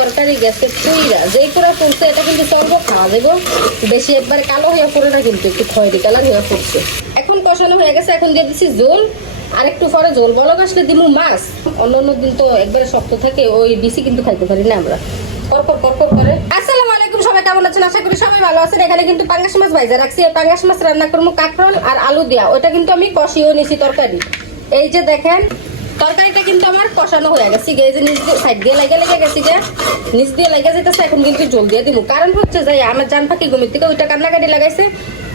তরকারি, গ্যাসের চুইরা যেই করে পড়ছে এটা কিন্তু চলবো খাওয়া যাব বেশি একবার কালো হয়ে পড়ে না কিন্তু, একটু খয়েরি কালার হয়ে পড়ছে। এখন কষানো হয়ে গেছে, এখন দিয়ে দিচ্ছি জোল। আর একটু পরে জোল বলো আসলে দিমু মাছ। অন্য অন্য দিন তো একবারে শক্ত থাকে, ওই বেশি কিন্তু খাইতে পারি না আমরা। করকর করকর করে। আসসালামু আলাইকুম, সবাই কেমন আছেন? আশা করি সবাই ভালো আছেন। এখানে কিন্তু পাঙ্গাস মাছ ভাইজা রাখছি। এই পাঙ্গাস মাছ রান্না করব কাঁকরোল আর আলু দিয়া। ওটা কিন্তু আমি কষিয়েও নিছি তরকারি। এই যে দেখেন তরকারিটা কিন্তু আমার কষানো হয়ে গেছে। এই যে নিচ দিয়ে সাইড দিয়ে লেগে লেগে গেছি যে নিচ দিয়ে লেগে যেতেছে, এখন কিন্তু জল দিয়ে দিব কারণ হচ্ছে যে, আমার জান পাখি ঘুমের থেকে ওইটা কান্নাকাটি লাগাইছে।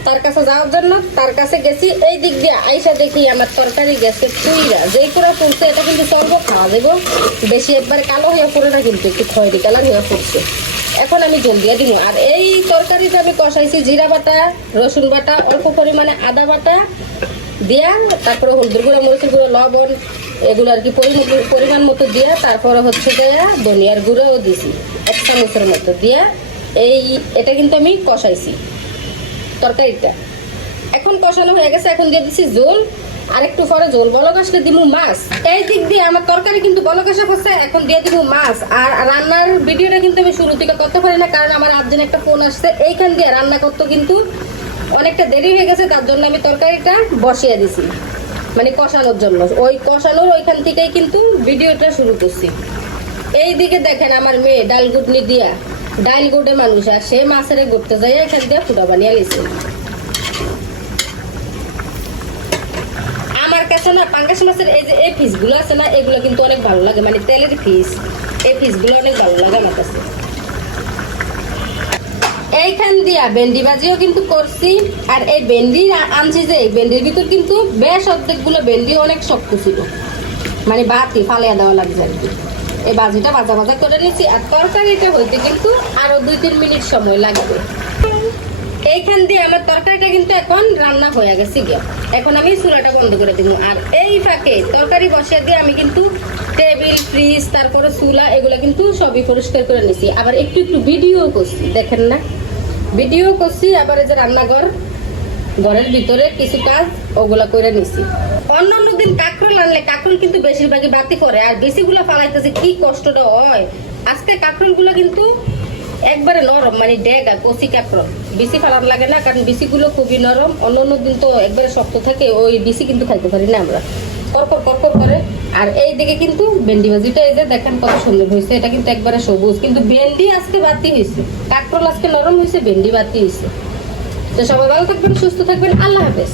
তার কাছে যাওয়ার জন্য তার কাছে গেছি, এই দিক দিয়ে আইসা দেখি আমার তরকারি গেছে চুইরা যেই করে পড়ছে এটা কিন্তু চলবো খাওয়া যাব বেশি একবারে কালো হয়ে পড়ে না, কিন্তু একটু খয়েরি কালার হয়ে পড়ছে এখন আমি জল দিয়ে দিব আর এই তরকারিটা আমি কষাইছি জিরা বাটা, রসুন বাটা, অল্প পরিমাণে আদা বাটা দিয়া, তারপরে হলদুর গুঁড়ো, মরিচের গুঁড়ো, লবণ এগুলো আর কি পরিমাণ মতো দিয়া তারপরে হচ্ছে দেয়া ধনিয়ার গুঁড়োও দিছি, এক চামচের মতো দিয়া। এই এটা কিন্তু আমি কষাইছি তরকারিটা। এখন কষানো হয়ে গেছে, এখন দিয়ে দিছি জোল আর একটু পরে জোল বলক আসলে দিমু মাছ। এই দিক দিয়ে আমার তরকারি কিন্তু বলক এসে পড়ছে, এখন দিয়ে দিমু মাছ। আর রান্নার ভিডিওটা কিন্তু আমি শুরু থেকে করতে পারি না, কারণ আমার আর্জেন্ট একটা ফোন আসছে। এইখান দিয়ে রান্না করতে কিন্তু অনেকটা দেরি হয়ে গেছে, তার জন্য আমি তরকারিটা বসিয়ে দিছি। মানে কষানোর জন্য। ওই কষানোর ওইখান থেকেই কিন্তু ভিডিওটা শুরু করছি। এই দিকে দেখেন আমার মেয়ে ডাল গুটনি দিয়া ডাল গুটে মানুষ, আর সে মাছের গুটতে যাই এখান দিয়ে ফুটা বানিয়ে লিছে। আমার কাছে না, পাঙ্গাস মাছের এই যে, এই পিসগুলো আছে না, এগুলো কিন্তু অনেক ভালো লাগে মানে তেলের পিস এই পিসগুলো অনেক ভালো লাগে আমার কাছে। এইখান দিয়া ভেন্ডি ভাজিও কিন্তু করছি, আর এই ভেন্ডি আনছি যে ভেন্ডির ভিতর কিন্তু বেশ অর্ধেকগুলো ভেন্ডি অনেক শক্ত ছিল। মানে বাতি ফালিয়া দেওয়া লাগছে আর কি। এই বাজিটা ভাজা ভাজা করে নিয়েছি, আর তরকারিটা হইতে কিন্তু আরও দুই তিন মিনিট সময় লাগবে। এইখান দিয়ে আমার তরকারিটা কিন্তু এখন রান্না হয়ে গেছে গিয়া। এখন আমি চুলাটা বন্ধ করে দিব। আর এই ফাঁকে তরকারি বসিয়ে দিয়ে আমি কিন্তু টেবিল, ফ্রিজ, তারপরে চুলা, এগুলো কিন্তু সবই পরিষ্কার করে নিছি আবার একটু একটু ভিডিও করছি, দেখেন না? ভিডিও করছি আবার এই যে রান্নাঘর, ঘরের ভিতরে কিছু কাজ, ওগুলা করে নিছি। অন্য অন্য দিন কাঁকরোল আনলে, কাঁকরোল কিন্তু বেশিরভাগই বাতি করে, আর বেশিগুলো ফালাইতেছে, কি কষ্টটা হয়। আজকে কাঁকরোলগুলো কিন্তু একবারে নরম মানে ডেগা, কচি কাঁকরোল। বেশি ফালার লাগে না, কারণ বিসিগুলো খুবই নরম। অন্য অন্য দিন তো একবারে শক্ত থাকে, ওই বিসি কিন্তু খাইতে পারি না আমরা। করকর করকর করে আর এই দিকে কিন্তু ভেন্ডি ভাজিটা এই যে দেখেন কত সুন্দর হয়েছে, এটা কিন্তু একবারে সবুজ। কিন্তু ভেন্ডি আজকে বাতি হয়েছে, কাকরোল আজকে নরম হয়েছে, ভেন্ডি বাতি হয়েছে। তো সবাই ভালো থাকবেন, সুস্থ থাকবেন, আল্লাহ হাফেজ।